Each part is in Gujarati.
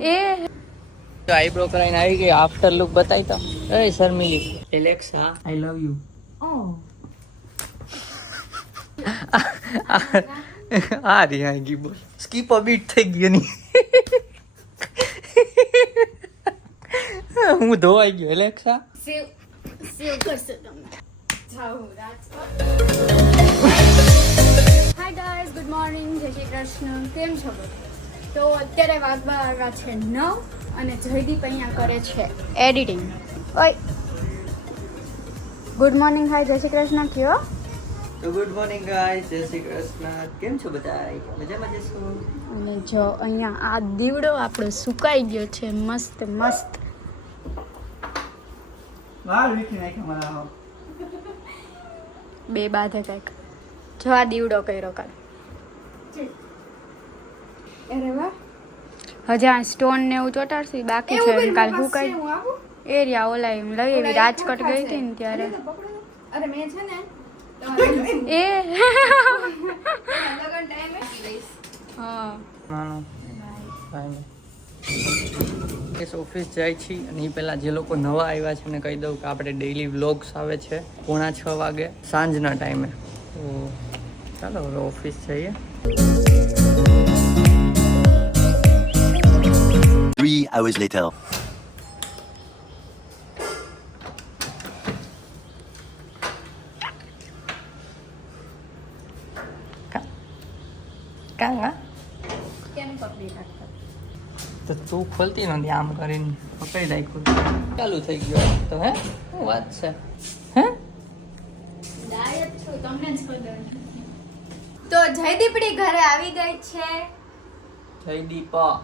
એ તો આઈબ્રો કરાઈને આવી ગઈ. આફ્ટર લુક બતાવી તો. એ Sharmili, Alexa I love you. આ રી આ ગઈ બોલ. સ્કીપ બીટ થઈ ગઈ ની. હું ધોવાઈ ગયો. એલેક્સા સેવ કરશે તમને. જાઓ Rajkot. Hi guys, good morning, જય શ્રી કૃષ્ણ. કેમ છો બધા? તો અત્યારે વાગવા આવ્યા છે 9 અને જયદીપ અહીંયા કરે છે એડિટિંગ. ઓય ગુડ મોર્નિંગ, હાય, જય શ્રી કૃષ્ણ કયો. તો ગુડ મોર્નિંગ ગાઈસ, જય શ્રી કૃષ્ણ. કેમ છો બધા? મજામાં જશો? અને જો અહીંયા આ દીવડો આપણો સુકાઈ ગયો છે મસ્ત મસ્ત. વાહ વીખી નાખ્યા મારા. બે બાધે કંઈક જો આ દીવડો કર્યો કાલ. અરે વાહ, હજી આ સ્ટોન ને એવું ચોટાડશે બાકી છે. કાલ હુકાઈ એરિયા ઓલા એમ લઈ એવી રાજકોટ ગઈ હતી ને ત્યારે. અરે મેં છે ને એ લગન ટાઈમે લઈશ. હા માનો ભાઈ કેસ ઓફિસ જાય છે. અને એ પહેલાં જે લોકો નવા આવ્યા છે એને કહી દઉં કે આપણે ડેઈલી વ્લોગ્સ આવે છે 5:45 વાગે સાંજના ટાઈમે. તો ચાલો હવે ઓફિસ જઈએ. 3 hours later. કાં હા કેમ પકડી રાખતા? તો તું ખોલતી નથી, આમ કરીને પકડી રાખ્યું. ચાલુ થઈ ગયો તો. હે શું વાત છે? હે ડાયટ છો તમને જ ખબર. તો જયદીપડી ઘરે આવી ગઈ છે. જયદીપા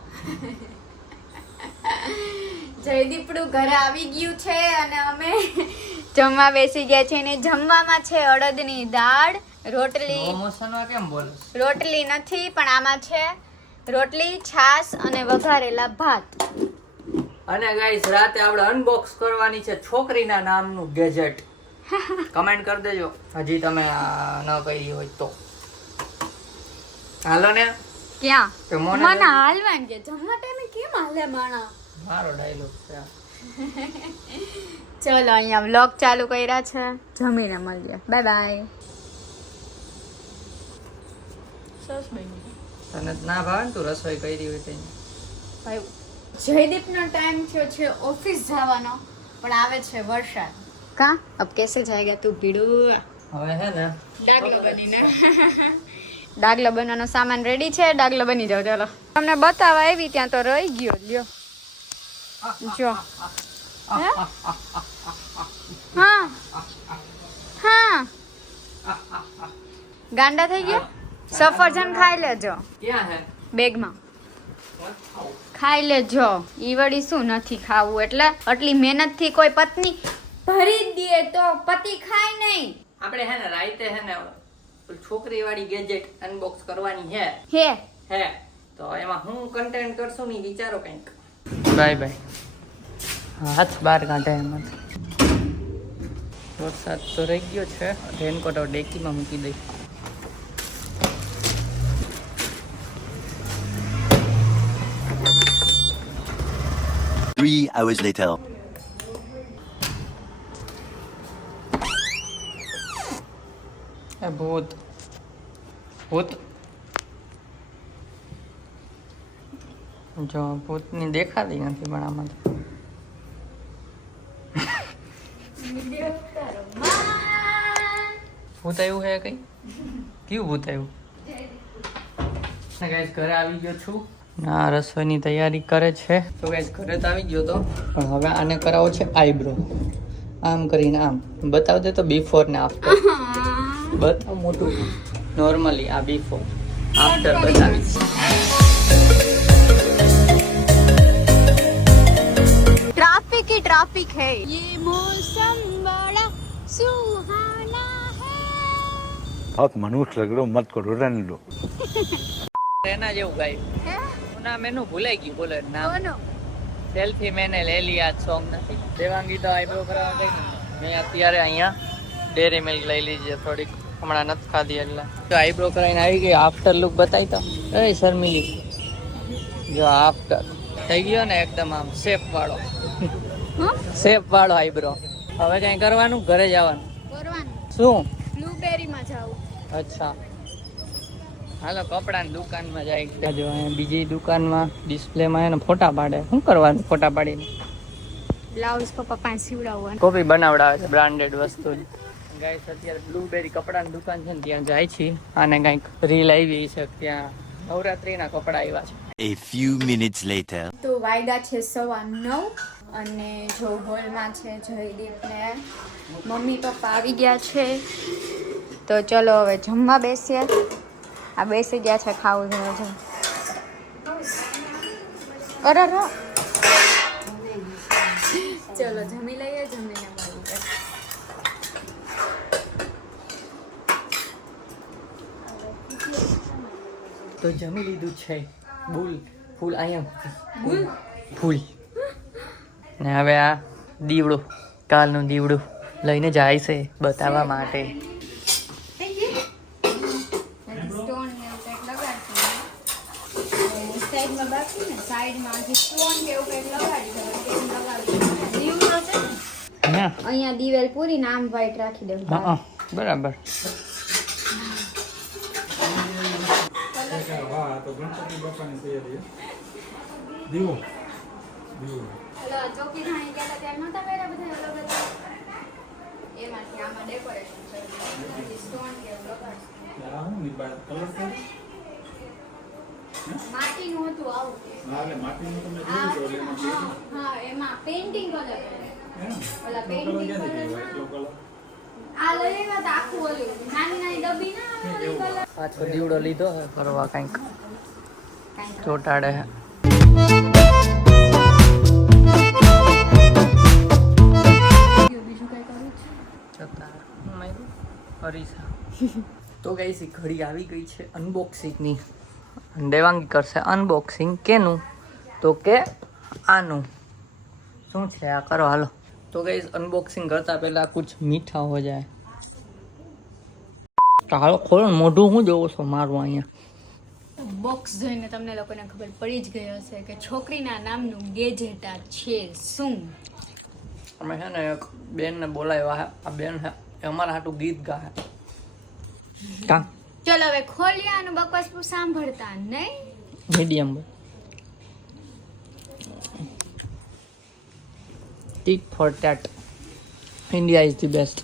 જયદીપડું ઘરે આવી ગયું છે અને અમે જમવા બેસી ગયા છે. ને જમવામાં છે અડદની દાળ, રોટલી. પ્રમોશનમાં કેમ બોલે? રોટલી નથી પણ આમાં છે રોટલી, છાશ અને વઘારેલા ભાત. અને ગાઈસ રાતે આપણે અનબોક્સ કરવાની છે છોકરીના નામનું ગેજેટ. કમેન્ટ કરી દેજો હજી તમે ન કરી હોય તો. હાલો ને. ક્યાં તો મોને મને હાલવાન કે જમવા ટાઈમે કેમ હાલે માણા. મારો ડાયલોગ છે. ચલો અહીંયા વ્લોગ ચાલુ કર્યા છે. જમીને મળીએ. Bye bye. સરસ બની. તને ના ભાવે ને તું રસોઈ કરી હોય તો. ભાઈ જયદીપનો ટાઈમ થયો છે ઓફિસ જવાનો પણ આવે છે વરસાદ. કા અબ કેસે જાયેગા તું ભીડું? હવે હે ને ડાગલો બનીને. ડાગલો બનવાનો સામાન રેડી છે. ડાગલો બની જાવ. ચાલો તમને બતાવવા આવી ત્યાં તો રહી ગયો. લ્યો જો. હે? હા હા ગાંડા થઈ ગયા. સફરજન ખાઈ લેજો ક્યાં હે બેગમાં. ખાઈ લેજો. ઈ વળી શું નથી ખાવું એટલે આટલી મહેનત થી કોઈ પત્ની ભરી દે તો પતિ ખાય નહીં. આપણે હે ને રાતે હે ને છોકરી વાળી ગેજેટ અનબોક્સ કરવાની હે. હે તો એમાં હું કન્ટેન્ટ કરશું ને વિચારો કંઈક. Bye bye. હાથ બહાર કાઢે એમાં. વરસાદ તો રહી ગયો છે. રેનકોટ ડેકીમાં મૂકી દઈ. Three hours later. ભૂત ભૂત જો ભૂતની દેખાતી નથી પણ આમાં તો. ભૂત આવ્યું હે કઈ? કયું ભૂત આવ્યું? ગાઈસ ઘરે આવી ગયો છું. આ રસોઈની તૈયારી કરે છે. તો ગાઈસ ઘરે તો આવી ગયો તો પણ હવે આને કરાવો છે આઈબ્રો. આમ કરીને આમ બતાવ દે તો બિફોર ને આફ્ટર બતાવ. મોટું નોર્મલી આ બિફોર આફ્ટર બતાવીશ. ट्रैफिक ही ट्रैफिक है. ये मौसम बड़ा सुहाना है. आप मनुष्य लग रहे हो, मत करो, रहने दो. એના જેવું ગાયું નામ એનું ભૂલાઈ ગયું. બોલો નામ. સેલ્ફી મેને લે લિયા સોંગ નથી. દેવાંગી તો આઈબ્રો કરાવવા ગઈ ને મેં અત્યારે અહીંયા ડેરી મિલ્ક લઈ લીધી થોડીક. હમણાં નથી ખાધી એટલે તો આઈબ્રો કરાવીને આવી ગઈ. આફ્ટર લુક બતાવી તો. એ શર્મિલી જો આફ્ટર થઈ ગયો ને એકદમ આમ શેપ વાળો હા શેપ વાળો આઈબ્રો. હવે કઈ કરવાનું, ઘરે જવાનું. કરવાનું શું? બ્લુબેરીમાં જાવું. અચ્છા હાલો કપડાની દુકાનમાં જાય. જો અહીંયા બીજી દુકાનમાં ડિસ્પ્લેમાં એને ફોટા પાડે. શું કરવાનું ફોટા પાડીને? બ્લાઉઝ પપ્પા પાસે સીવડાવવાનું. કોપી બનાવડાવે છે બ્રાન્ડેડ વસ્તુ. ગાઈસ અત્યારે બ્લુબેરી કપડાની દુકાન છે ને ત્યાં જાય છે. આને કંઈક રીલ આવી છે, ત્યાં નવરાત્રીના કપડા આવ્યા છે. A few minutes later. તો વાયદા છે 9:15 અને જો હોલમાં છે જયદીપ ને મમ્મી પપ્પા આવી ગયા છે. તો ચલો હવે જમવા બેસીએ. આ બેસી ગયા છે ખાવું છે. અરે રો ચલો જમી લઈએ, જમીને મળીએ. તો જમી લીધું છે. ફૂલ અહીંયા ફૂલ ને હવે આ દીવડું, કાલનું દીવડું લઈને જાય છે બતાવવા માટે. સ્ટોન ને એવું કંઈક લગાડશું. સાઈડમાં બાકી ને સાઈડમાં જે સ્ટોન કે એવું કંઈક લગાડી દઉં. તેમ લગાડી દીવડો છે ને હા અહીંયા દિવેલ પૂરી નામ વ્હાઈટ રાખી દઉં. હા બરાબર. ચોકી ધાણી ગયા ત્યારે નહોતા પહેર્યા બધા અલગ અલગ. એમાંથી આમાં ડેકોરેશન છે. સ્ટોન કે એવું લગાડશું. માટીનું હતું આવું. હા એમાં પેઇન્ટિંગ કલર. ઓલા પેઇન્ટિંગ કલર આ લઈ આવ્યા તા આખું ઓલું નાની નાની ડબ્બી ના આવે ઓલી કલર. પાછો દીવડો લીધો હે કરવા કંઈક ચોટાડે હે. બીજું કઈ કરું અરીસા તો ગઈ સી ઘડી આવી ગઈ છે અનબોક્સિંગની. દેવાંગી કરશે અનબોક્સિંગ. કેનું? તો કે આનું. શું છે આ? કરો હાલો. તો ગઈ અનબોક્સિંગ કરતા પહેલા કુછ મીઠા હો જાય. તો હાલો ખોલો ને, મોઢું હું જોવો છો મારું અહીંયા. બોક્સ જોઈને તમને લોકોને ખબર પડી જ ગઈ હશે કે છોકરીના નામનું ગેજેટ છે શું. અમે છે ને એક બેનને બોલાવ્યા હે. આ બેન હે એ અમારા હાટું ગીત ગાહે. કા ચલો હવે ખોલ્યા અને બકવાસ સાંભળતા નહીં. Medium tit for tat. India is the best.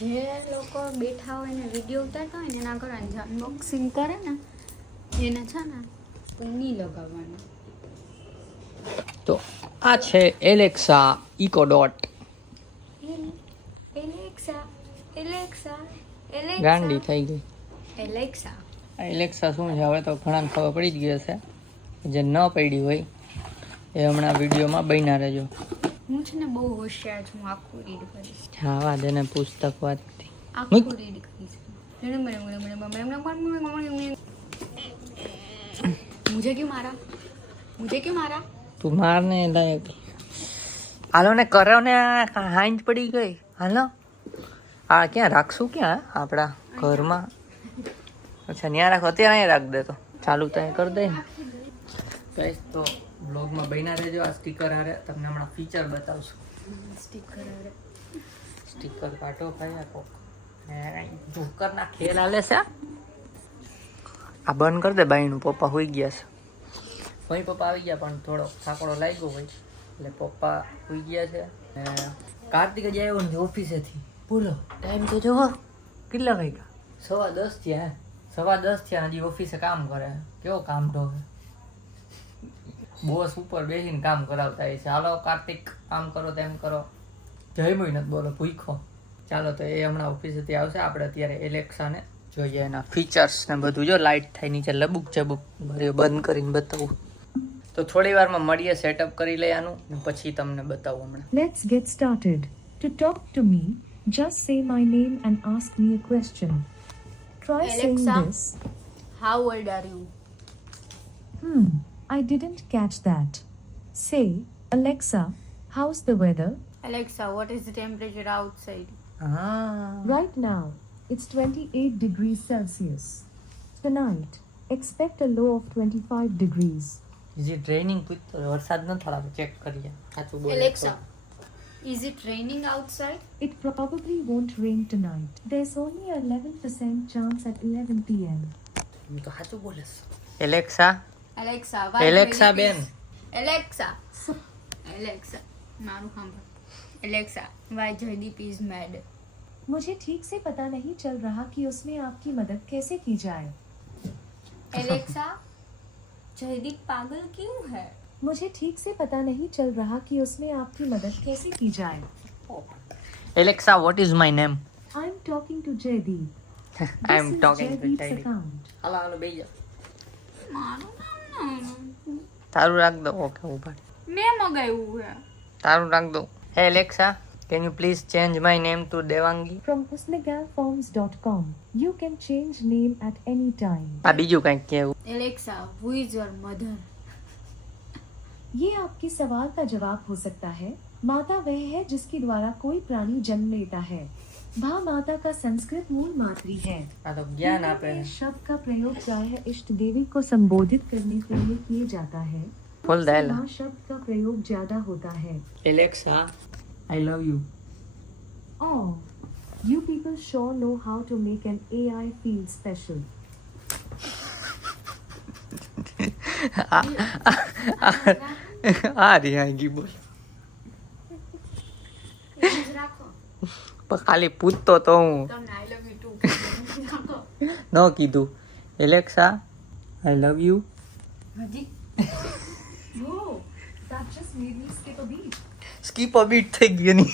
જે લોકો બેઠા હોય ને વિડીયો ઉતારતા હોય ને એના કરવાનું જે અનબોક્સિંગ કરે ને એને છે ને કોઈ નહીં લગાવવાનું. તો આ છે Alexa Echo Dot. Alexa Alexa ગાંડી થઈ ગઈ. એલેક્સા આ એલેક્સા શું છે હવે તો ઘણાને ખબર પડી જ ગઈ હશે. જે ન પડી હોય એ હમણાં વિડીયોમાં બન્યા રહેજો. હું છે ને બહુ હોશિયાર છું. આખું રીડ કરીશ. આવા દેને પુસ્તક વાંચતી. આખું રીડ કરીશ. મુझे क्यों मारा તું મારને લાયક. હાલો ને કરો ને. હાંજ પડી ગઈ. હાલો આ ક્યાં રાખશું? ક્યાં? આપણા ઘરમાં. અચ્છા ત્યાં રાખો. અત્યારે અહીંયા રાખ દે. તો ચાલુ ત્યાં કરી દે ને. કહીશ તો બ્લોગમાં બન્યા રહેજો. આ સ્ટીકર હારે તમને હમણાં ફીચર બતાવશું. સ્ટીકર કાઢો ભાઈ. આપો જોકરના ખેલ હાલે છે. આ બંધ કરી દે બાઈનું. પપ્પા હોઈ ગયા છે. ભાઈ પપ્પા આવી ગયા પણ થોડો થાકડો લાગ્યો હોય એટલે પપ્પા હોઈ ગયા છે. કાર્તિક જ આવ્યો ને ઓફિસેથી. બોલો ટાઈમ તો જોવો કેટલા વાગ્યા? 10:15 થયા. 10:15 થયા હજી ઓફિસે કામ કરે. કેવો કામ તો બોસ ઉપર બેસીને કામ કરાવતા હોય છે. હાલો કાર્તિક આમ કરો તેમ કરો. જય મહિનત બોલો ભૂખો. ચાલો તો એ હમણાં ઓફિસેથી આવશે. આપણે અત્યારે એલેક્સાને જોઈએ એના ફીચર્સ ને બધું. જો લાઇટ થાય નીચે લબુક ચબુક બંધ કરીને બતાવું. તો થોડી વારમાં મળીએ. સેટઅપ કરી લઈએ આનું ને પછી તમને બતાવું હમણાં. Let's get started. To talk to me, just say my name and ask me a question. Try saying Alexa. this. How old are you? I didn't catch that. Say, Alexa, how's the weather? Alexa, what is the temperature outside? Right now, it's 28 degrees Celsius. Tonight, expect a low of 25 degrees. Is it raining પૂછતો વરસાદ ન થોડા ચેક કરીએ સાચું બોલે Alexa, is it raining outside? It probably won't rain tonight. There's only a 11% chance at 11 p.m. હું તો સાચું બોલે એલેક્સા Alexa, Alexa Joydeep બેન. is- Alexa. Alexa. મારું સાંભળ. Alexa, why Joydeep is mad? मुझे ठीक से पता नहीं चल रहा कि उसमें आपकी मदद कैसे की जाए. Alexa, जयदीप पागल क्यों है? मुझे ठीक से पता नहीं चल रहा कि उसमें आपकी मदद कैसे की जाए. Alexa what is my name I'm talking to Jaydeep. I am This is talking to Jaydeep's tidy account. હાલો હાલો બેહી જાઓ મારું નામ નહીં. તારું રાખ દો ઓકે ઉભા મેં મગાવ્યું છે. તારું રાખ દો હે Alexa can you please change my name to Devangi From husnigalforms.com. You can change name at any time. આ બીજું કંઈક કેવું Alexa, who is your mother? ये आपके सवाल का जवाब हो सकता है. माता वह है जिसके द्वारा कोई प्राणी जन्म लेता है. भा माता का संस्कृत मूल मातृ है. આ તો જ્ઞાન આપે इस शब्द का प्रयोग प्रायः इष्ट देवी को संबोधित करने के लिए किया जाता है. બોલ इससे દાયલા माँ शब्द का प्रयोग ज्यादा होता है. Alexa I love you Oh, you people sure know how to make an AI feel special. આ રિહાંગી બોલ રાખો. પણ ખાલી પૂછતો તો હું તમને I love you too. રાખો. ન કીધું એલેક્સા આઈ લવ યુ હજી Whoa, that just made me skip a beat. Skip beat થઈ ગઈ ની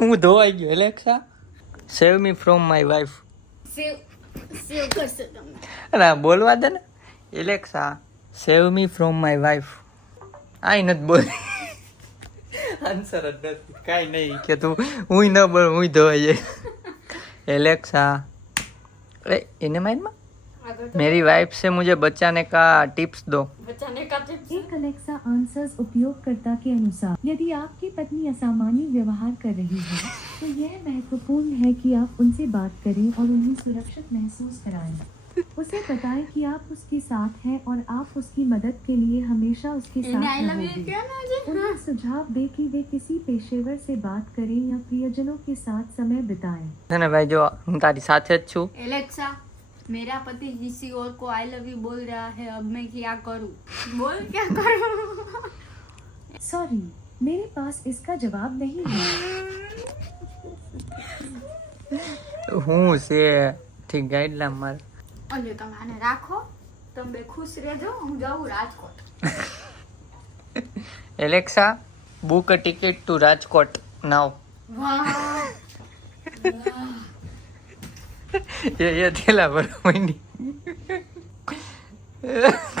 હું ધોવાઈ ગયો Alexa save me from my wife save કરશે તમને. અને આ બોલવા દે ને Alexa save me from my wife I નથી બોલ આન્સર જ નથી કાંઈ નહીં કે તું હું ન બોલ હું ધોવાઈ જાય एलेक्सा अरे इन्हें माइंड में मेरी वाइफ से मुझे बचाने का टिप्स दो बचाने का टिप्स. एक अलेक्सा आंसर्स उपयोगकर्ता के अनुसार यदि आपकी पत्नी असामान्य व्यवहार कर रही है तो यह महत्वपूर्ण है कि आप उनसे बात करें और उन्हें सुरक्षित महसूस कराएं. उसे बताएं कि आप उसके साथ हैं और आप उसकी मदद के लिए हमेशा उसके साथ I love you रहोगे. क्या ना जी? उन्हें सुझाव दे कि वे किसी पेशेवर से बात करें या प्रियजनों के साथ समय बिताएं. है ना भाई जो हूँ तारी साथ ज छू एलेक्सा, मेरा पति किसी और को आई लव यू बोल रहा है, अब मैं क्या करूं? बोल क्या करूं? सॉरी, मेरे पास इसका जवाब नहीं है. हूँ से ठीक गाइडलाइन मार અલ્યો તમે આને રાખો, તમે બે ખુશ રહેજો, હું જાઉં Rajkot. Alexa book a ticket to Rajkot now વાહ, ये थेला पर मंडी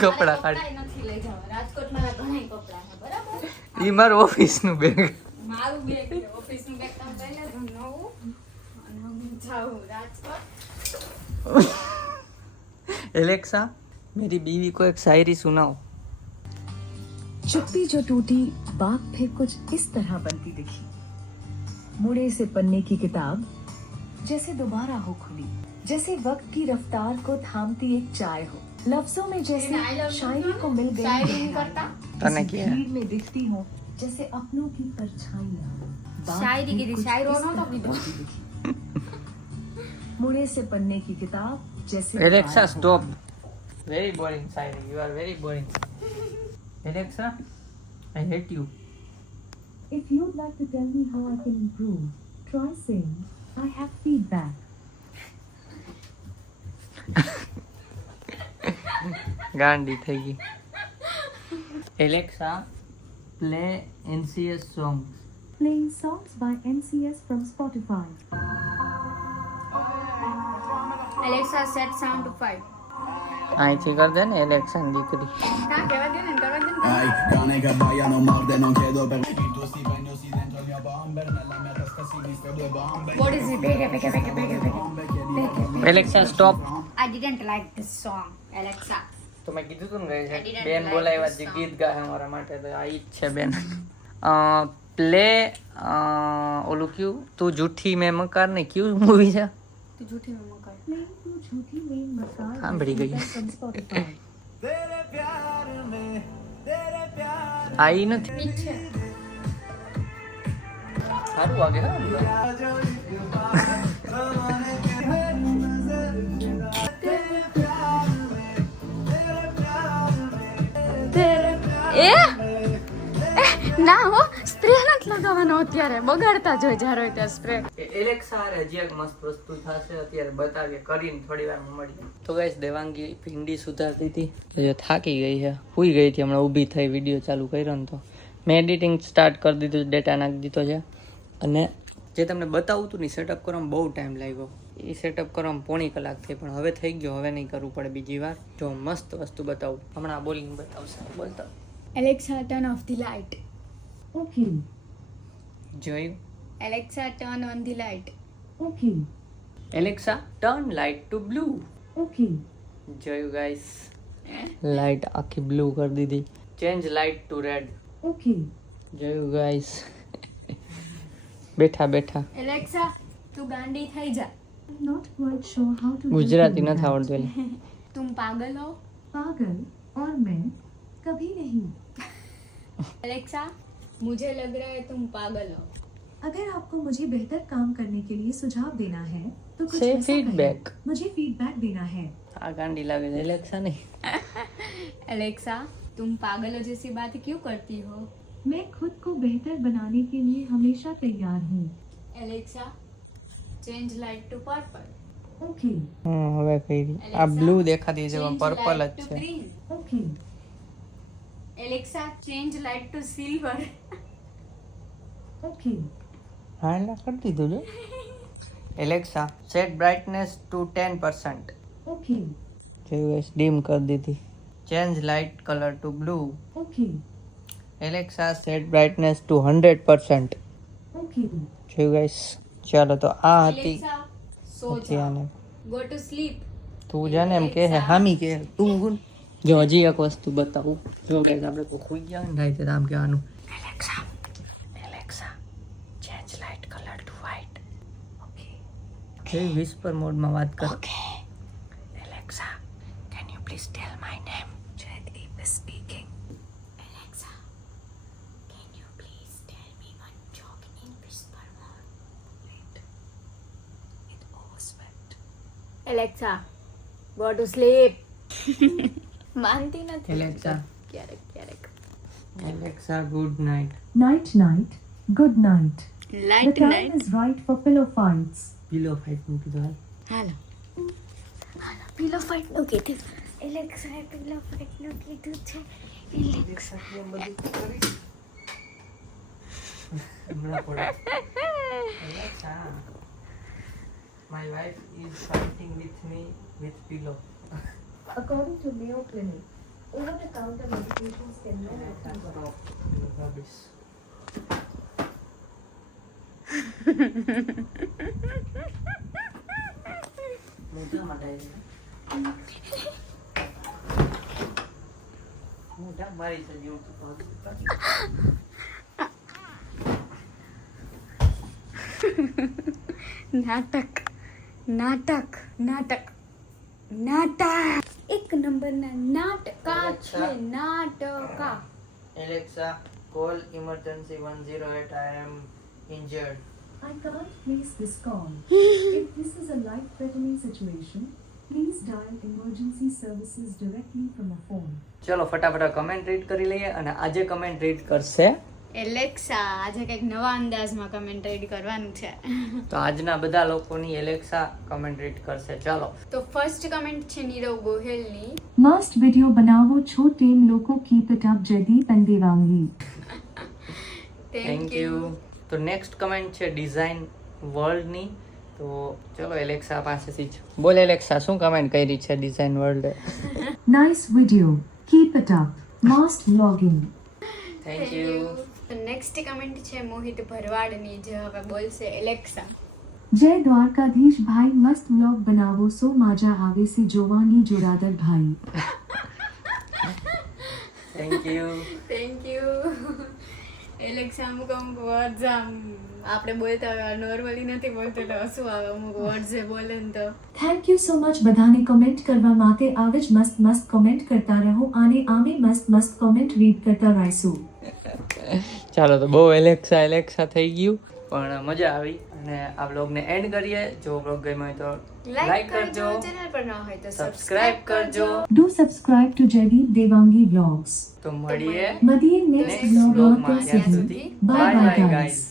કપડા કાઢ કપડાય નથી લઈ જવા. રાજકોટ મારા ઘણાય કપડા છે, બરાબર? ઈ મારું ઓફિસ નું બેગ મારું બેગ છે, ઓફિસનું બેગ તમે લઈ લેજો નવું, અને હું જાઉં રાજકોટ. एलेक्सा मेरी बीवी को एक शायरी सुनाओ चुप्पी जो टूटी बात फिर कुछ इस तरह बनती दिखी. मुड़े से पन्ने की किताब जैसे दोबारा हो खुली, जैसे वक्त की रफ्तार को थामती एक चाय हो. लफ्जों में जैसे I love you शायरी को मिल गई शायरी नहीं गहराई. करता? तने किसी क्या? भीड़ में दिखती हो जैसे अपनों की परछाइयां. बात शायरी भी की थी, कुछ शायरो इस ना तो तरह की दो. बनती दिखी. मुड़े से पन्ने की किताब जैसे एलेक्सा दोबारा हो स्टॉप वेरी बोरिंग शायरी you are very boring Alexa I hate you If you'd like to tell me how I can improve, try saying, I have feedback. गांडी થઈ ગઈ Alexa play NCS songs Playing songs by NCS from Spotify. Alexa, set sound to 5. અહીંથી કર દે ને એલેક્સા ની દીકરી ના, કહેવા દે ને, કરવા દે ને. Ai, cane che abbaia non morde, non chiedo per il tuo stipendio si dentro il mio bomber, nella mia tasca si viste due bombe. What is it? Beke. Alexa stop I didn't like this song, Alexa. તો મેં કીધું તું ને I didn't બેન like બોલાવ્યા this જે song. ગીત ગાય અમારા માટે તો આ ઈ જ છે બેન પ્લે ઓલું ક્યું તું જૂઠી મેં મકાર ને ક્યું મૂવી છે તું જૂઠી में मकर Playing to झूठी में मकार સાંભળી ગઈ. from Spotify. આ ઈ નથી पीछे સારું વાગે હા અંદર. એ ના હો સ્પ્રે નથી લગાવવાનો અત્યારે બગાડતા જોઈ જ્યારે હોય ત્યાં સ્પ્રે એલેક્સા હારે હજી એક મસ્ત વસ્તુ થશે અત્યારે બતાવીએ કરીને થોડી વાર મળીએ. તો ગાઈસ દેવાંગી ભીંડી સુધારતી હતી તો જે થાકી ગઈ છે સૂઈ ગઈ હતી હમણાં ઊભી થઈ વિડીયો ચાલુ કર્યો ને તો મેં એડિટિંગ સ્ટાર્ટ કરી દીધું ડેટા નાખી દીધો છે અને જે તમને બતાવું હતું ને સેટઅપ કરવામાં બહુ ટાઈમ લાગ્યો એ સેટઅપ કરવામાં પોણી કલાક થઈ પણ હવે થઈ ગયો હવે નહીં કરવું પડે બીજી વાર જો મસ્ત વસ્તુ બતાવું હમણાં બોલીને બતાવશે બોલતા Alexa turn off the light Okay. જોયું Alexa turn on the light Okay. Alexa turn light two blue Okay. જોયું ગાઈસ લાઇટ આખી બ્લુ કરી દીધી change light two red Okay. જોયું ગાઈસ બેઠા બેઠા એલેક્સા તું ગાંડી થઈ જા I'm not quite sure how to. Gujarati do નથી that. આવડતું એટલે तुम पागल हो पागल और मैं कभी नहीं. एलेक्सा मुझे लग रहा है तुम पागल हो अगर आपको मुझे बेहतर काम करने के लिए सुझाव देना है तो कुछ Say ऐसा feedback. कहें. मुझे फीडबैक देना है. આ ગાંડી લાગે છે એલેક્સા નહીં एलेक्सा तुम पागलों जैसी बात क्यों करती हो मैं खुद को बेहतर बनाने के लिए हमेशा तैयार हूँ. Alexa change light to purple okay. હવે કઈ આ બ્લુ દેખાતી છે પણ પર્પલ જ છે green okay. Alexa change light to silver okay. હા એટલે કરી દીધું છે Alexa set brightness to 10% okay. જોયું ડીમ કરી દીધી change light colour to blue okay. Alexa set brightness to 100% okay. જોયું ગાઈસ ચાલો તો આ હતી एलेक्सा सो હતી जाओ આને गो टू स्लीप તું જાને એમ કે હે હામી કે તું ગુન જો હજી એક વસ્તુ બતાવું જો ગાઈસ આપણે કોઈ ખોઈ ગયા ને રાઈતે તો આમ કહેવાનું Alexa Alexa change light colour to white okay કે વિસ્પર મોડમાં વાત કર okay Alexa can you please tell my name Jaydeep is speaking Alexa can you please tell me one joke in whisper mode wait it oversweat Alexa go to sleep मानती નથી એલેક્સા ક્યારેક ક્યારેક Alexa good night Night night. Good night. The light time is right for pillow fights. Pillow fight નું કીધું હાલ હાલો પીલો ફાઇટ નું કીધું એલેક્સા પીલો ફાઇટ નું કીધું છે એલેક્સા હમણાં પડે Alexa my wife is fighting with me with pillow According to Mayo Clinic, over-the-counter medications can lower fever. rubbish મોટા માટે મોટા મારી છે જેવું નાટક નાટક નાટક નાટક એક નંબરના નાટકા છે નાટકા Alexa call emergency 108 I am injured I can't place this call. If this is a life-threatening situation, please dial emergency services directly from a phone. ચલો ફટાફટ કમેન્ટ રીડ કરી લઈએ અને આજે કમેન્ટ રીડ કરશે એલેક્સા આજે કંઈક નવા અંદાજમાં કમેન્ટ રીડ કરવાનું છે તો આજના બધા લોકોની એલેક્સા કમેન્ટ રીડ કરશે ચાલો તો ફર્સ્ટ કમેન્ટ છે નીરવ ગોહેલની Must video બનાવો છો team લોકો keep it up Jaideep and Devangi. Thank you તો નેક્સ્ટ કમેન્ટ છે ડિઝાઇન વર્લ્ડની તો ચલો એલેક્સા પાસેથી જ બોલ એલેક્સા શું કમેન્ટ કરી છે ડિઝાઇન વર્લ્ડે Nice video. Keep it up. Mast vlogging. Thank you તો નેક્સ્ટ કમેન્ટ છે મોહિત ભરવાડની જે હવે બોલશે એલેક્સા જય દ્વારકાધીશ ભાઈ મસ્ત વ્લોગ બનાવો સો માજા આવે છે જોવાની જોરાદર ભાઈ. Thank you thank you Alexa અમુક અમુક વર્ડ્સ આમ આપણે બોલતા નોર્મલી નથી બોલતા એટલે હસવું આવે અમુક વર્ડ્સ જે બોલે ને તો. થેન્ક યુ સો મચ બધાને કમેન્ટ કરવા માટે આવે જ મસ્ત મસ્ત કમેન્ટ કરતા રહો અને આમે મસ્ત મસ્ત કમેન્ટ રીડ કરતા રહીશું. ચાલો તો બહુ એલેક્સા થઈ ગયું પણ મજા આવી અને આ બ્લોગને એન્ડ કરીએ. જો બ્લોગ ગમ્યો હોય તો લાઈક કરજો, ચેનલ પર ન હોય તો સબસ્ક્રાઇબ કરજો. Do subscribe to Jaideep Devangi Vlogs. તો મળીએ મળીએ next નેક્સ્ટ vlog બ્લોગમાં. માં. ત્યાં ત્યાં સુધી સુધી. Bye bye guys.